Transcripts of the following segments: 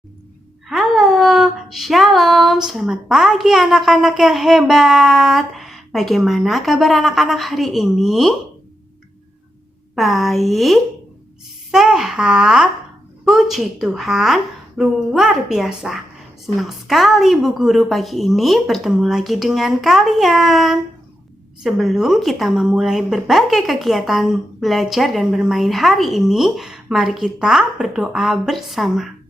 Halo, Shalom, selamat pagi anak-anak yang hebat. Bagaimana kabar anak-anak hari ini? Baik, sehat, puji Tuhan, luar biasa. Senang sekali Bu Guru pagi ini bertemu lagi dengan kalian. Sebelum kita memulai berbagai kegiatan belajar dan bermain hari ini, mari kita berdoa bersama.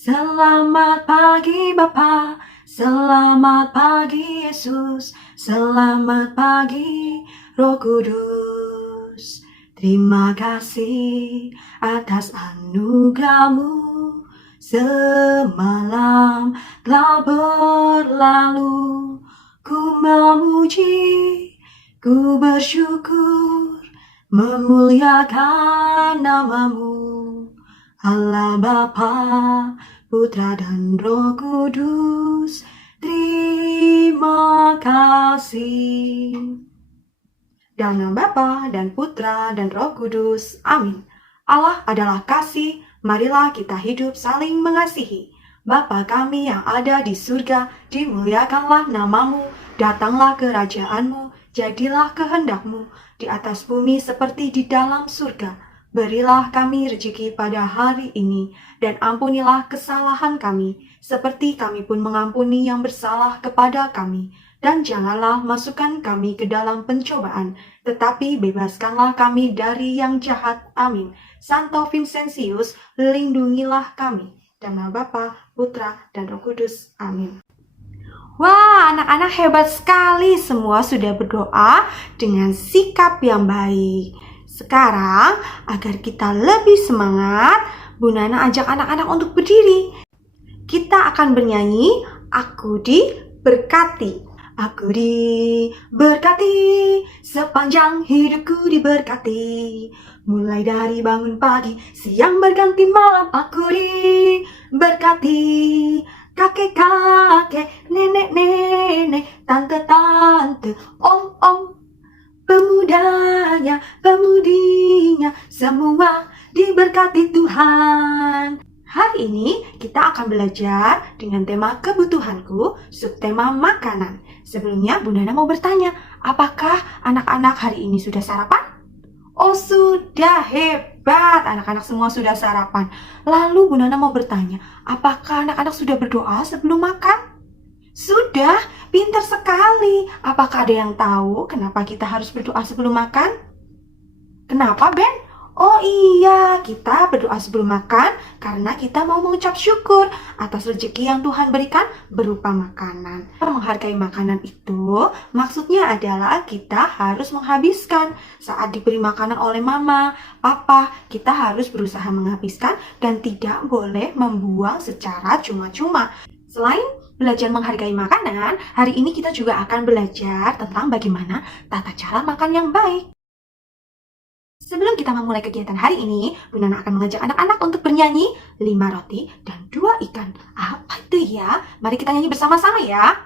Selamat pagi Bapa, selamat pagi Yesus, selamat pagi Roh Kudus. Terima kasih atas anugerah-Mu. Semalam telah berlalu, ku memuji, ku bersyukur, memuliakan nama-Mu. Allah Bapa, Putra dan Roh Kudus, terima kasih. Dalam nama Bapa dan Putra dan Roh Kudus, amin. Allah adalah kasih, marilah kita hidup saling mengasihi. Bapa kami yang ada di surga, dimuliakanlah namamu, datanglah kerajaan-Mu, jadilah kehendak-Mu di atas bumi seperti di dalam surga. Berilah kami rezeki pada hari ini, dan ampunilah kesalahan kami, seperti kami pun mengampuni yang bersalah kepada kami. Dan janganlah masukkan kami ke dalam pencobaan, tetapi bebaskanlah kami dari yang jahat. Amin. Santo Vincentius, lindungilah kami. Dalam nama Bapa, Putra, dan Roh Kudus. Amin. Wah, anak-anak hebat sekali. Semua sudah berdoa dengan sikap yang baik. Sekarang, agar kita lebih semangat, Bu Nana ajak anak-anak untuk berdiri. Kita akan bernyanyi, Aku diberkati. Aku diberkati, sepanjang hidupku diberkati. Mulai dari bangun pagi, siang berganti malam, aku diberkati. Kakek-kakek, nenek-nenek, tante-tante, om-om, pemudanya, pemudinya, semua diberkati Tuhan. Hari ini kita akan belajar dengan tema kebutuhanku, subtema makanan. Sebelumnya Bu Nana mau bertanya, apakah anak-anak hari ini sudah sarapan? Oh sudah, hebat, anak-anak semua sudah sarapan. Lalu Bu Nana mau bertanya, apakah anak-anak sudah berdoa sebelum makan? Sudah, pintar sekali. Apakah ada yang tahu kenapa kita harus berdoa sebelum makan? Kenapa, Ben? Oh iya, kita berdoa sebelum makan karena kita mau mengucap syukur atas rezeki yang Tuhan berikan berupa makanan. Menghargai makanan itu maksudnya adalah kita harus menghabiskan. Saat diberi makanan oleh mama, papa, kita harus berusaha menghabiskan dan tidak boleh membuang secara cuma-cuma. Selain belajar menghargai makanan, hari ini kita juga akan belajar tentang bagaimana tata cara makan yang baik. Sebelum kita memulai kegiatan hari ini, Bu Nana akan mengajak anak-anak untuk bernyanyi 5 roti dan 2 ikan. Apa itu ya? Mari kita nyanyi bersama-sama ya.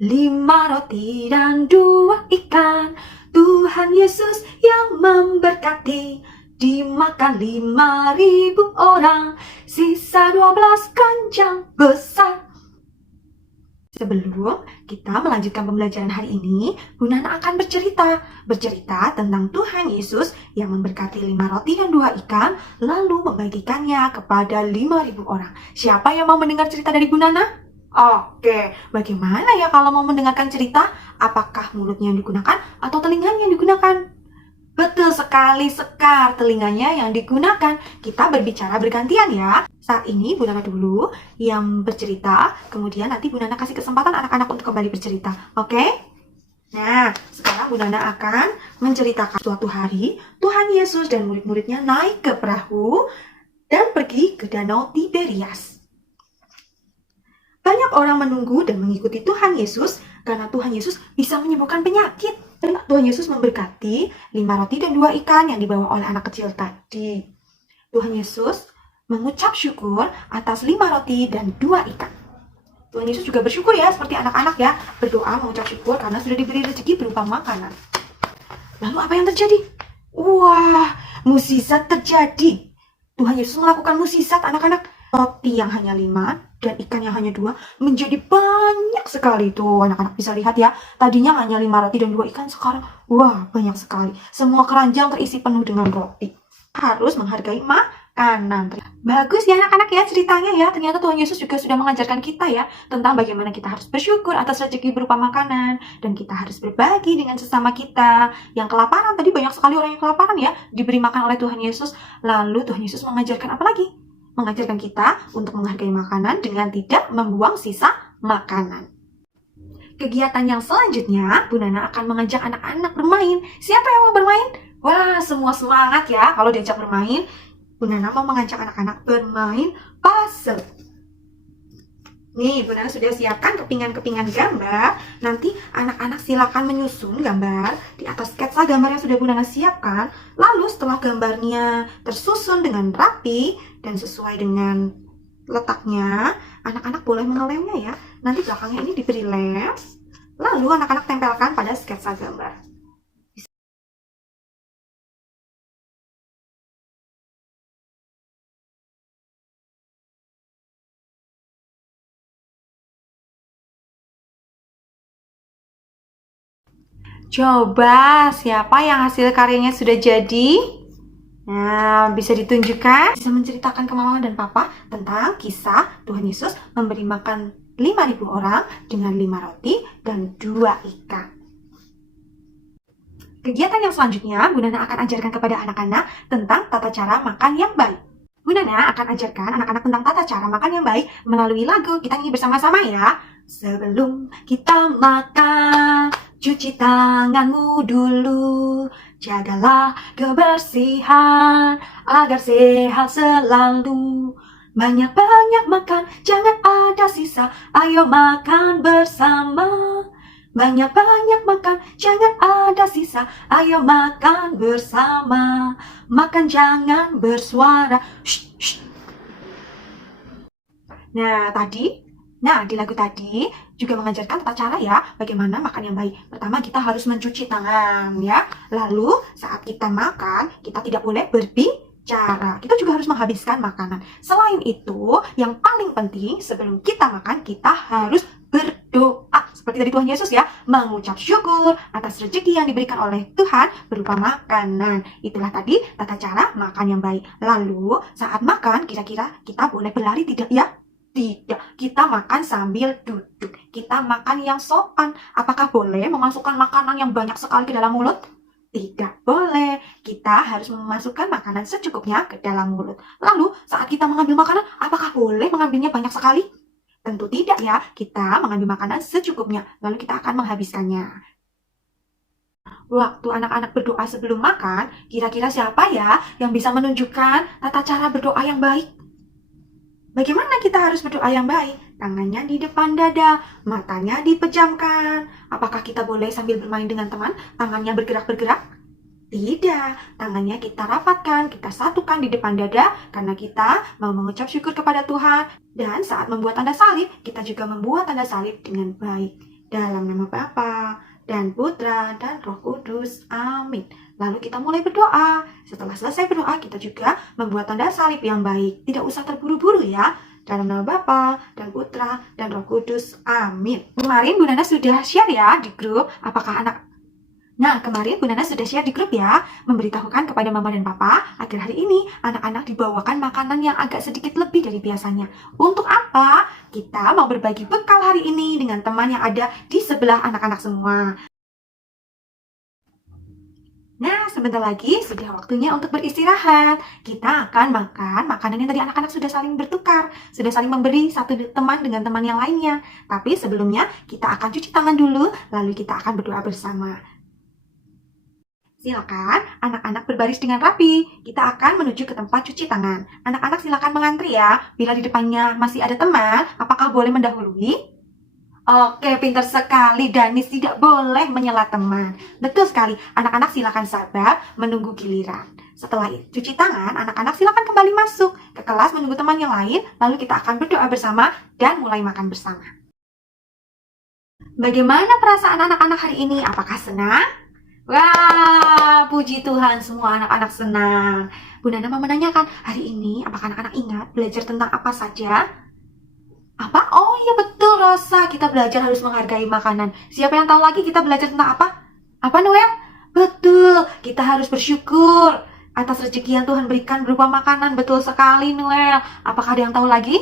5 roti dan 2 ikan, Tuhan Yesus yang memberkati. Dimakan 5.000 orang, sisa 12 keranjang besar. Sebelum kita melanjutkan pembelajaran hari ini, Bu Nana akan bercerita tentang Tuhan Yesus yang memberkati 5 roti dan 2 ikan, lalu membagikannya kepada 5.000 orang. Siapa yang mau mendengar cerita dari Bu Nana? Oke, bagaimana ya kalau mau mendengarkan cerita? Apakah mulutnya yang digunakan atau telinganya yang digunakan? Betul sekali, Sekar, telinganya yang digunakan. Kita berbicara bergantian ya. Saat ini Bu Nana dulu yang bercerita, kemudian nanti Bu Nana kasih kesempatan anak-anak untuk kembali bercerita. Oke? Nah, sekarang Bu Nana akan menceritakan suatu hari Tuhan Yesus dan murid-muridnya naik ke perahu dan pergi ke danau Tiberias. Banyak orang menunggu dan mengikuti Tuhan Yesus karena Tuhan Yesus bisa menyembuhkan penyakit. Tuhan Yesus memberkati 5 roti dan 2 ikan yang dibawa oleh anak kecil tadi. Tuhan Yesus mengucap syukur atas 5 roti dan 2 ikan. Tuhan Yesus juga bersyukur ya, seperti anak-anak ya, berdoa mengucap syukur karena sudah diberi rezeki berupa makanan. Lalu apa yang terjadi? Wah, mukjizat terjadi. Tuhan Yesus melakukan mukjizat anak-anak. Roti yang hanya 5 dan ikan yang hanya 2 menjadi banyak sekali. Tuh anak-anak bisa lihat ya. Tadinya hanya 5 roti dan 2 ikan, sekarang wah banyak sekali. Semua keranjang terisi penuh dengan roti. Harus menghargai makanan. Bagus ya anak-anak ya ceritanya ya. Ternyata Tuhan Yesus juga sudah mengajarkan kita ya tentang bagaimana kita harus bersyukur atas rezeki berupa makanan. Dan kita harus berbagi dengan sesama kita. Yang kelaparan, tadi banyak sekali orang yang kelaparan ya, diberi makan oleh Tuhan Yesus. Lalu Tuhan Yesus mengajarkan apa lagi? Mengajarkan kita untuk menghargai makanan dengan tidak membuang sisa makanan. Kegiatan yang selanjutnya, Bu Nana akan mengajak anak-anak bermain. Siapa yang mau bermain? Wah, semua semangat ya kalau diajak bermain. Bu Nana mau mengajak anak-anak bermain puzzle. Nih, Bu Nana sudah siapkan kepingan-kepingan gambar. Nanti anak-anak silakan menyusun gambar di atas sketsa gambar yang sudah Bu Nana siapkan. Lalu setelah gambarnya tersusun dengan rapi dan sesuai dengan letaknya, anak-anak boleh mengelemnya ya. Nanti belakangnya ini diberi lem. Lalu anak-anak tempelkan pada sketsa gambar. Coba siapa yang hasil karyanya sudah jadi? Nah, bisa ditunjukkan, bisa menceritakan ke mama dan papa tentang kisah Tuhan Yesus memberi makan 5.000 orang dengan 5 roti dan 2 ikan. Kegiatan yang selanjutnya, Bu Nana akan ajarkan kepada anak-anak tentang tata cara makan yang baik. Bu Nana akan ajarkan anak-anak tentang tata cara makan yang baik melalui lagu. Kita nyanyi bersama-sama ya. Sebelum kita makan, cuci tanganmu dulu. Jagalah kebersihan agar sehat selalu. Banyak-banyak makan, jangan ada sisa. Ayo makan bersama. Banyak-banyak makan, jangan ada sisa. Ayo makan bersama. Makan jangan bersuara. Shh, shh. Nah, di lagu tadi juga mengajarkan tata cara ya, bagaimana makan yang baik. Pertama, kita harus mencuci tangan ya. Lalu, saat kita makan, kita tidak boleh berbicara. Kita juga harus menghabiskan makanan. Selain itu, yang paling penting sebelum kita makan, kita harus berdoa. Seperti dari Tuhan Yesus ya, mengucap syukur atas rezeki yang diberikan oleh Tuhan berupa makanan. Itulah tadi tata cara makan yang baik. Lalu, saat makan, kira-kira kita boleh berlari tidak ya? Tidak, kita makan sambil duduk. Kita makan yang sopan. Apakah boleh memasukkan makanan yang banyak sekali ke dalam mulut? Tidak boleh. Kita harus memasukkan makanan secukupnya ke dalam mulut. Lalu, saat kita mengambil makanan, apakah boleh mengambilnya banyak sekali? Tentu tidak ya. Kita mengambil makanan secukupnya, lalu kita akan menghabiskannya. Waktu anak-anak berdoa sebelum makan, kira-kira siapa ya yang bisa menunjukkan tata cara berdoa yang baik? Bagaimana kita harus berdoa yang baik? Tangannya di depan dada, matanya dipejamkan. Apakah kita boleh sambil bermain dengan teman, tangannya bergerak-bergerak? Tidak, tangannya kita rapatkan, kita satukan di depan dada karena kita mau mengucap syukur kepada Tuhan. Dan saat membuat tanda salib, kita juga membuat tanda salib dengan baik. Dalam nama Bapa dan Putra dan Roh Kudus. Amin. Lalu kita mulai berdoa. Setelah selesai berdoa, kita juga membuat tanda salib yang baik. Tidak usah terburu-buru ya. Dalam nama Bapa dan Putra dan Roh Kudus. Amin. Kemarin Bu Nana sudah share ya di grup. Kemarin Bu Nana sudah share di grup ya, memberitahukan kepada Mama dan Papa agar hari ini anak-anak dibawakan makanan yang agak sedikit lebih dari biasanya. Untuk apa? Kita mau berbagi bekal hari ini dengan teman yang ada di sebelah anak-anak semua. Nah, sebentar lagi sudah waktunya untuk beristirahat. Kita akan makan makanan yang tadi anak-anak sudah saling bertukar, sudah saling memberi satu teman dengan teman yang lainnya. Tapi sebelumnya kita akan cuci tangan dulu, lalu kita akan berdoa bersama. Silakan anak-anak berbaris dengan rapi. Kita akan menuju ke tempat cuci tangan. Anak-anak silakan mengantri ya. Bila di depannya masih ada teman, apakah boleh mendahului? Oke, pintar sekali. Danis tidak boleh menyela teman. Betul sekali. Anak-anak silakan sabar menunggu giliran. Setelah cuci tangan, anak-anak silakan kembali masuk ke kelas menunggu teman yang lain. Lalu kita akan berdoa bersama dan mulai makan bersama. Bagaimana perasaan anak-anak hari ini? Apakah senang? Wah, puji Tuhan, semua anak-anak senang. Bu Nana mau menanyakan, hari ini apakah anak-anak ingat belajar tentang apa saja? Apa? Oh iya betul Rosa, kita belajar harus menghargai makanan. Siapa yang tahu lagi kita belajar tentang apa? Apa Noel? Betul, kita harus bersyukur atas rezeki yang Tuhan berikan berupa makanan. Betul sekali Noel. Apakah ada yang tahu lagi?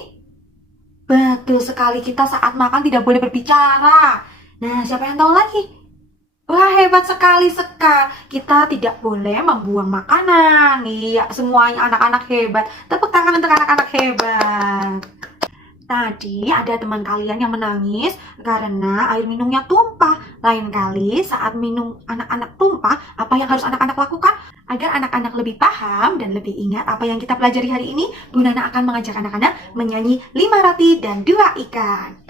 Betul sekali, kita saat makan tidak boleh berbicara. Nah, siapa yang tahu lagi? Wah, hebat sekali Sekar. Kita tidak boleh membuang makanan. Iya, semuanya anak-anak hebat. Tepuk tangan untuk anak-anak hebat. Tadi ada teman kalian yang menangis karena air minumnya tumpah. Lain kali saat minum anak-anak tumpah, apa yang harus anak-anak lakukan? Agar anak-anak lebih paham dan lebih ingat apa yang kita pelajari hari ini, Bu Nana akan mengajak anak-anak menyanyi 5 roti dan 2 ikan.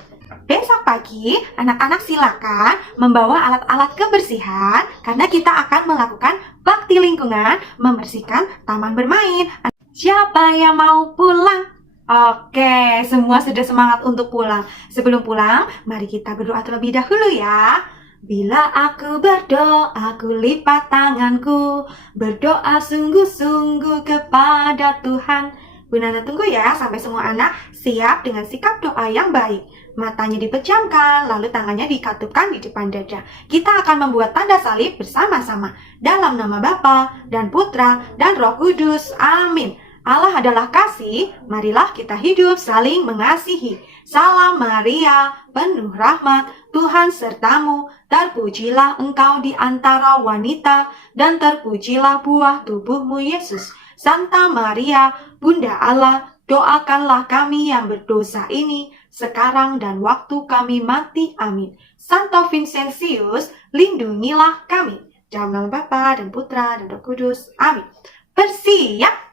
Besok pagi, anak-anak silakan membawa alat-alat kebersihan karena kita akan melakukan bakti lingkungan, membersihkan taman bermain. Siapa yang mau pulang? Oke, semua sudah semangat untuk pulang. Sebelum pulang, mari kita berdoa terlebih dahulu ya. Bila aku berdoa, aku lipat tanganku, berdoa sungguh-sungguh kepada Tuhan. Bu Nana tunggu ya sampai semua anak siap dengan sikap doa yang baik. Matanya dipejamkan, lalu tangannya dikatupkan di depan dada. Kita akan membuat tanda salib bersama-sama. Dalam nama Bapa dan Putra dan Roh Kudus. Amin. Allah adalah kasih, marilah kita hidup saling mengasihi. Salam Maria, penuh rahmat, Tuhan sertamu, terpujilah engkau di antara wanita, dan terpujilah buah tubuhmu Yesus. Santa Maria, Bunda Allah, doakanlah kami yang berdosa ini, sekarang dan waktu kami mati. Amin. Santo Vincentius, lindungilah kami. Dalam nama Bapa dan Putra dan Roh Kudus. Amin. Bersiap.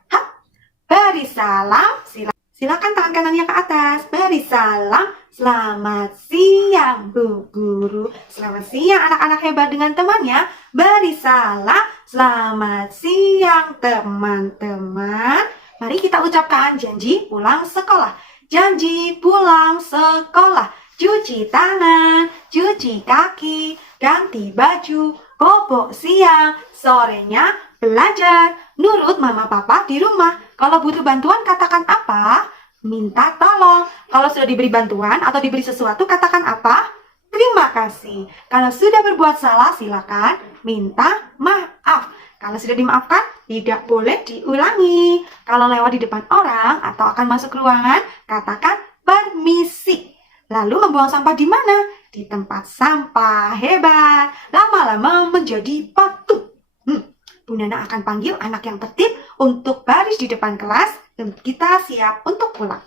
Beri salam, silakan tangan kanannya ke atas. Beri salam, selamat siang Bu Guru. Selamat siang anak-anak hebat dengan temannya. Beri salam, selamat siang teman-teman. Mari kita ucapkan janji pulang sekolah. Janji pulang sekolah. Cuci tangan, cuci kaki, ganti baju, bobo siang, sorenya belajar, nurut mama papa di rumah. Kalau butuh bantuan katakan apa? Minta tolong. Kalau sudah diberi bantuan atau diberi sesuatu katakan apa? Terima kasih. Kalau sudah berbuat salah silakan minta maaf. Kalau sudah dimaafkan tidak boleh diulangi. Kalau lewat di depan orang atau akan masuk ruangan katakan permisi. Lalu membuang sampah di mana? Di tempat sampah. Hebat. Lama-lama menjadi patuh. Bu Nana akan panggil anak yang tertib untuk baris di depan kelas dan kita siap untuk pulang.